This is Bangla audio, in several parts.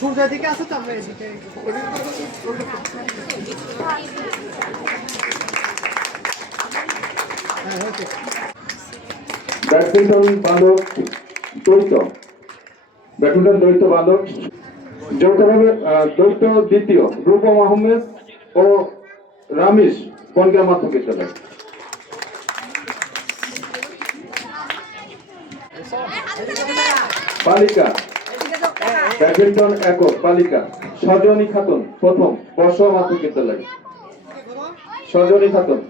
সূর্যের দিকে আছে তো আমরা এদিকে ব্যাডমিন্টন বালক দ্বৈত ব্যাডমিন্টন দ্বৈত বালক যৌথভাবে দ্বৈত দ্বিতীয় রূপম আহমেদ ও রামিশ বনগাঁ মাধ্যমিক বিদ্যালয়। বালিকা ব্যাডমিন্টন একক বালিকা সজনী খাতুন প্রথম বর্ষা মাধ্যমিক বিদ্যালয়। সজনী খাতুন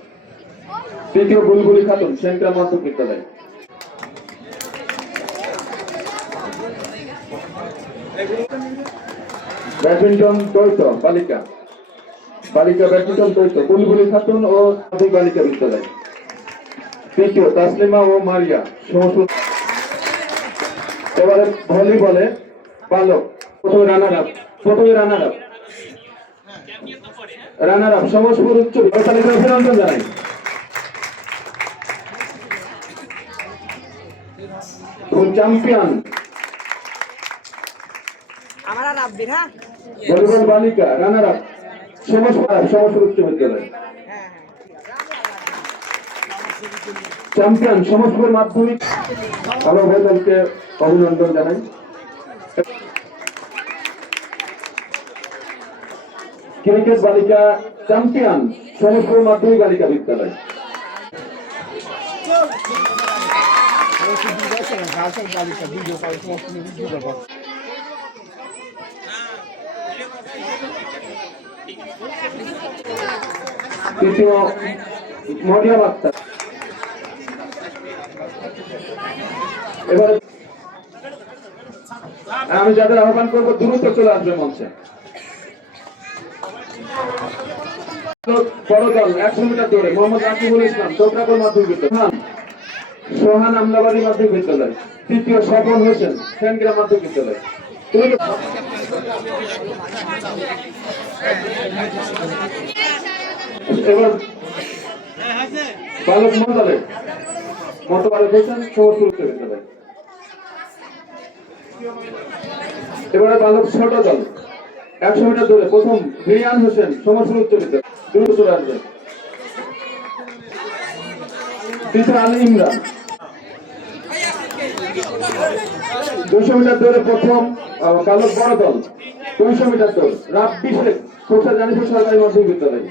তৃতীয় বুলবুলি খাতুন সেন্ট্রাল মাধ্যমিক বিদ্যালয়। ব্যাডমিন্টন দ্বৈত বালিকা ব্যাডমিন্টন দ্বৈত বুলবুলি খাতুন ও মাধ্যমিক বালিকা বিদ্যালয়। তৃতীয় তাসলিমা ও মারিয়া সমস্ত। এবারে ভলিবলে বালক প্রথমে রানার আপ সমসপুর উচ্চ বিদ্যালয়কে অভিনন্দন জানাই। চ্যাম্পিয়ন ভলিবল বালিকা রানার আপ সমসপুর উচ্চ বিদ্যালয়। চ্যাম্পিয়ন সমসপুর মাধ্যমিক। আমরা ভলিবলকে অভিনন্দন জানাই। ক্রিকেট বালিকা চ্যাম্পিয়ন সমসপুর মাধ্যমিক বালিকা বিদ্যালয়। তৃতীয় মরিয়া বার্তা। এবারে আমি যাদের আহ্বান করবো দ্রুত চলে আসবে মঞ্চে। বড় দল 100 মিটার দৌড়ে মোহাম্মদ রাকিবুল ইসলাম চোপড়াপুর মাধ্যমিক বিদ্যালয়। সোহান আমলাবাড়ি মাধ্যমিক বিদ্যালয়। তৃতীয় স্বপন হোসেন সেনগ্রাম মাধ্যমিক বিদ্যালয়। এবার বালক মন্ডলে মতবালক হোসেন সমস্ত উচ্চ বিদ্যালয়। এবারে বালক ছোট দল 100 মিটার দৌড়ে প্রথম রিয়ান হোসেন সমস্ত উচ্চ বিদ্যালয়। দ্রুত চলে আসবে। দ্বিতীয় আলী ইমরান। 200 মিটার দৌড়ে প্রথম বালক বড় দল 200 মিটার দৌড় রাব্বি শেখ খোরশা জানিপুর সরকারি মাধ্যমিক বিদ্যালয়।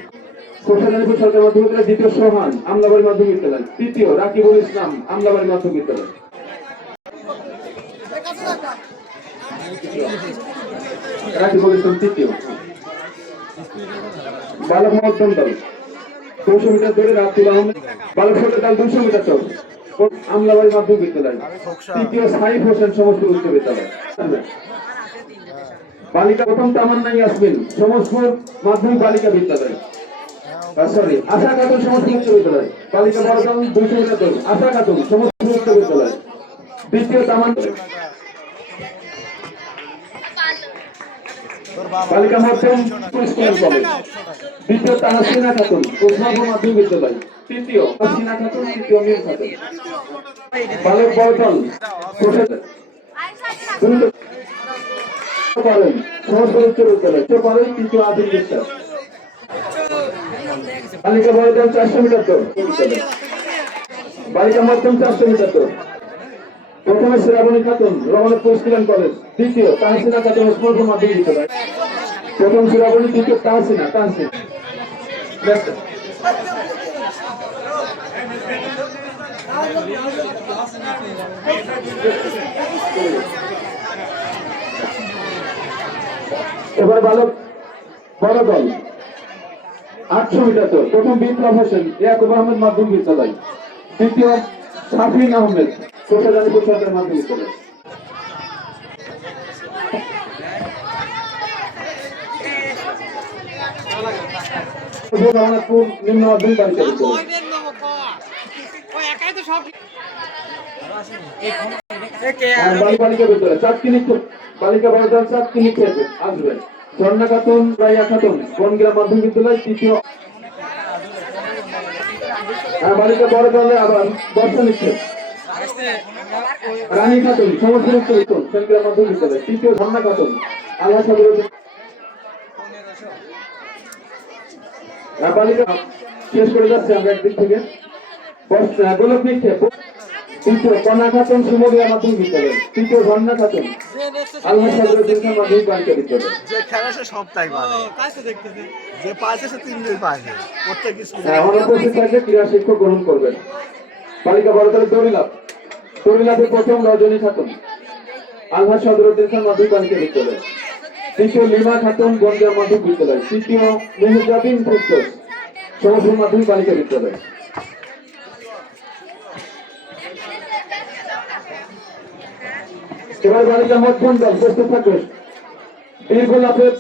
খোরশা জানিপুর সরকারি মাধ্যমিক বিদ্যালয়। দ্বিতীয় সোহান আমলাবাড়ি মাধ্যমিক বিদ্যালয়। তৃতীয় রাকিবুল ইসলাম আমলাবাড়ি মাধ্যমিক বিদ্যালয়। রাকিবুল ইসলাম তৃতীয়। বালক মধ্যম দল 200 মিটার দৌড়ে রাব্দুল আহমেদ। বালক ছোট দল 200 মিটার দৌড় আমলাবাড়ি মাধ্যমিক বিদ্যালয়। তৃতীয় সাইফ হোসেন সমস্ত উচ্চ বিদ্যালয়। বালিকা প্রথম তামান্না ইয়াসমিন সমস্ত মাধ্যমিক বালিকা বিদ্যালয়। সরি আশা খাতুন সমস্ত উচ্চ বিদ্যালয়। বালিকা বড় দল 200 মিটার দৌড় আশা খাতুন সমস্ত উচ্চ বিদ্যালয়। দ্বিতীয় তামান্না বালিকা মধ্যম স্কুল কলেজ। দ্বিতীয় তাহসিনা খাতুন ওসমানপুর মাধ্যমিক বিদ্যালয়। তৃতীয় তাহসিনা খাতুন তৃতীয় মীর খাতুন। বালক বড় দল সমস্ত উচ্চ বিদ্যালয়। তৃতীয় আদিল বিশ্বাস। বালিকা বড় দল 400 মিটার দৌড় বালিকা মধ্যম 400 মিটার দৌড় প্রথমে শ্রাবণী খাতুন রমনাথপুর স্কুল কলেজ। দ্বিতীয় তাহসিনা খাতুন ওসমানপুর মাধ্যমিক বিদ্যালয়। প্রথম শ্রাবণী দ্বিতীয় তাহসিনা। এবার বালক বড় দল 800 মিটার দৌড় প্রথম বিপ্লব হোসেন ইয়াকুব আহমেদ মাধ্যমিক বিদ্যালয়। দ্বিতীয় শাফিন আহমেদ খোরশা জানিপুর সরকারি মাধ্যমিক বিদ্যালয়। রমনাথপুর নিম্ন মাধ্যমিক বালিকা বিদ্যালয়। বালিকা বিদ্যালয় বালিকা বড় দল 7 নিক্ষেপে আসবে। ঝর্ণা খাতুন রাইয়া খাতুন বনগ্রাম মাধ্যমিক বিদ্যালয়। তৃতীয় বালিকা বড় দলে আবার বর্ষা নিক্ষেপ রানী খাতুন সমস্ত সেনগ্রাম মাধ্যমিক বিদ্যালয়। তৃতীয় ঝর্ণা খাতুন আল্লাহ সদর বালিকা শেষ করে যাচ্ছে আমরা একদিক থেকে গোলক নিক্ষেপ। তৃতীয় কন্যা খাতুন শিমুলিয়া মাধ্যমিক বিদ্যালয়। তৃতীয় ঝর্ণা খাতুন আল্লাহ সদর মাধ্যমিক বালিকা বিদ্যালয়। যে খেলা সে সবটাই পারে, যে পাইছে সে 3 দিন পাইছে প্রত্যেক স্কুলে। অনুপস্থিত থাকলে ক্রীড়া শিক্ষক গ্রহণ করবেন। বালিকা বড়দলের দড়িলাভ। দড়িলাভে প্রথম রজনী খাতুন আল্লাহ সদরুদ্দিন খান মাধ্যমিক বালিকা বিদ্যালয়। তৃতীয় লিমা খাতুন গঞ্জাম মাধ্যমিক বিদ্যালয়। তৃতীয় মেহজাবিন ফেরদৌস সমসুর মাধ্যমিক বালিকা বিদ্যালয়। এবার বালিকা মধ্যম দল প্রস্তুত থাকবে। বীর গোলাপের